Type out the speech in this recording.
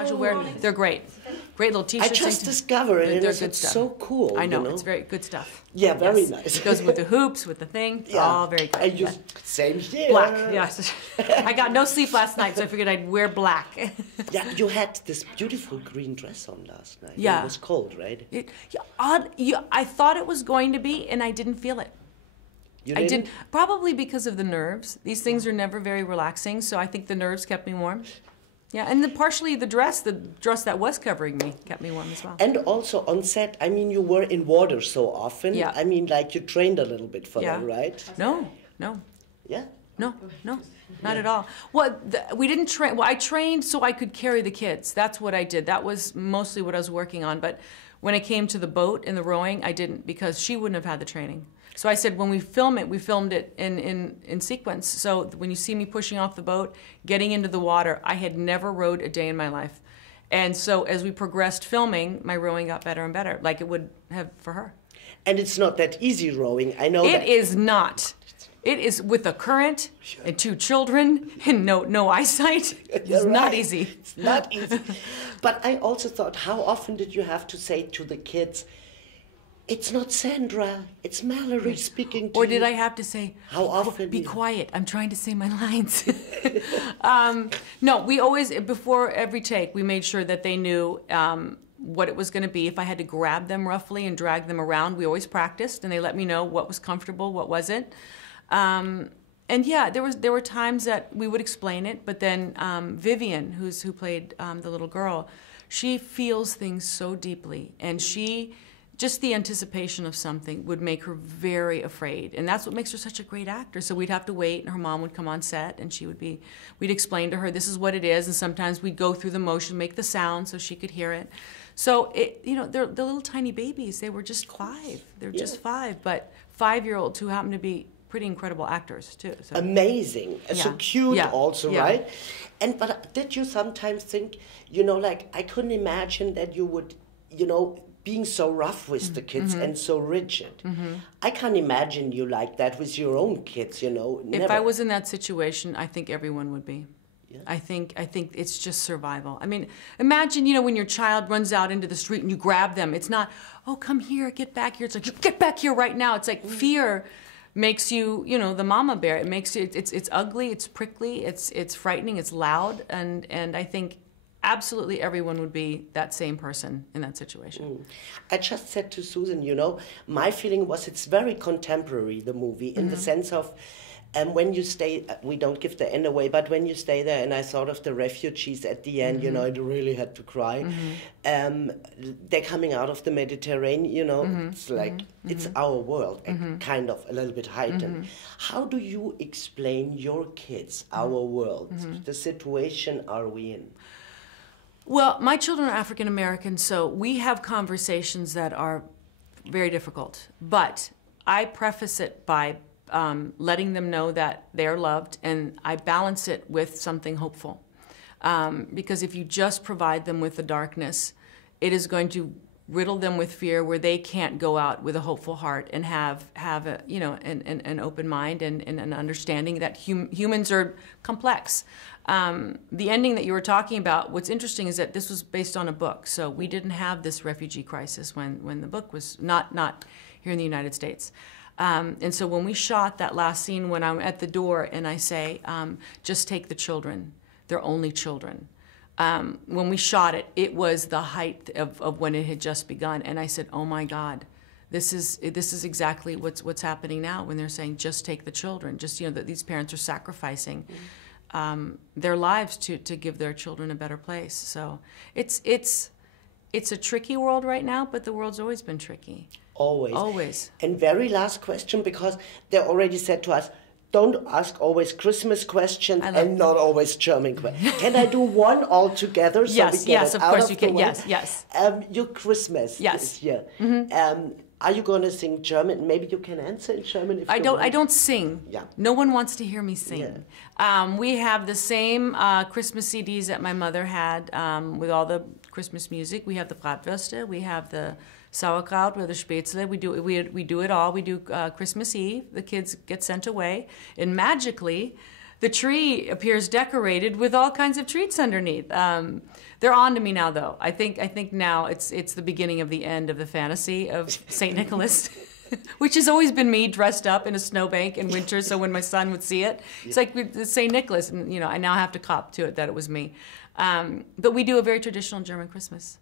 casual wear. They're great. Great little T-shirts. I just discovered it, and it's so cool. I know, it's very good stuff. Yeah, very nice. It goes with the hoops, with the thing. Yeah. All very good. I use same here. Black, yes. I got no sleep last night, so I figured I'd wear black. Yeah, you had this beautiful green dress on last night. Yeah. It was cold, right? I thought it was going to be, and I didn't feel it. You didn't? I did, probably because of the nerves. These things are never very relaxing, so I think the nerves kept me warm. Yeah, and partially the dress that was covering me kept me warm as well. And also on set, I mean, you were in water so often. Yeah. I mean, like you trained a little bit for that, right? No. Yeah? No, not at all. Well, we didn't train. Well, I trained so I could carry the kids. That's what I did. That was mostly what I was working on. But when it came to the boat and the rowing, I didn't, because she wouldn't have had the training. So I said, when we film it, we filmed it in sequence. So when you see me pushing off the boat, getting into the water, I had never rowed a day in my life. And so as we progressed filming, my rowing got better and better, like it would have for her. And it's not that easy rowing. I know it is not. It is with a current and 2 children and no eyesight. It's not easy. It's not easy. But I also thought, how often did you have to say to the kids, it's not Sandra, it's Mallory speaking to you? Or did I have to say, how often? Be quiet, I'm trying to say my lines. No, we always, before every take, we made sure that they knew what it was going to be. If I had to grab them roughly and drag them around, we always practiced, and they let me know what was comfortable, what wasn't. And yeah, there were times that we would explain it, but then Vivian, who played the little girl, she feels things so deeply, and just the anticipation of something would make her very afraid, and that's what makes her such a great actor. So we'd have to wait, and her mom would come on set, and we'd explain to her, this is what it is, and sometimes we'd go through the motion, make the sound so she could hear it. So, they're little tiny babies. They were just 5. They're just 5, but 5-year-olds who happen to be pretty incredible actors, too. So. Amazing. Yeah. So cute also, yeah. Right? But did you sometimes think, like, I couldn't imagine that you would, being so rough with the kids and so rigid. I can't imagine you like that with your own kids, Never. If I was in that situation, I think everyone would be. Yeah. I think it's just survival. I mean, imagine, when your child runs out into the street and you grab them. It's not, oh, come here, get back here. It's like, you get back here right now. It's like fear makes you, the mama bear. It makes you, it's ugly, it's prickly, it's frightening, it's loud, and I think absolutely everyone would be that same person in that situation. I just said to Susan, my feeling was it's very contemporary, the movie, in the sense of when you stay, we don't give the end away, but when you stay there, and I thought of the refugees at the end, I really had to cry. They're coming out of the Mediterranean, it's like, it's our world, kind of a little bit heightened. How do you explain your kids our world, the situation are we in? Well, my children are African American, so we have conversations that are very difficult. But I preface it by letting them know that they're loved, and I balance it with something hopeful. Because if you just provide them with the darkness, it is going to riddle them with fear, where they can't go out with a hopeful heart and have a, an open mind and an understanding that humans are complex. The ending that you were talking about, what's interesting is that this was based on a book, so we didn't have this refugee crisis when the book was not here in the United States. And so when we shot that last scene, when I'm at the door and I say, just take the children, they're only children. When we shot it, it was the height of when it had just begun, and I said, oh my God, this is exactly what's happening now when they're saying, just take the children. Just, that these parents are sacrificing their lives to give their children a better place. So it's a tricky world right now, but the world's always been tricky. Always. Always. And very last question, because they already said to us, don't ask always Christmas questions and not always German questions. Can I do one all together? So Yes, we get yes, it of out course of you the can. way? Yes. Your Christmas Yes. this year. Are you going to sing German? Maybe you can answer in German if I you don't. want. I don't sing. Yeah. No one wants to hear me sing. Yeah. We have the same Christmas CDs that my mother had with all the Christmas music. We have the Bratwürste. We have the Sauerkraut or the Spätzle. We do it all. We do Christmas Eve. The kids get sent away, and magically, the tree appears decorated with all kinds of treats underneath. They're on to me now, though. I think now it's the beginning of the end of the fantasy of St. Nicholas, which has always been me dressed up in a snowbank in winter. So when my son would see it, it's like St. Nicholas, and I now have to cop to it that it was me. But we do a very traditional German Christmas.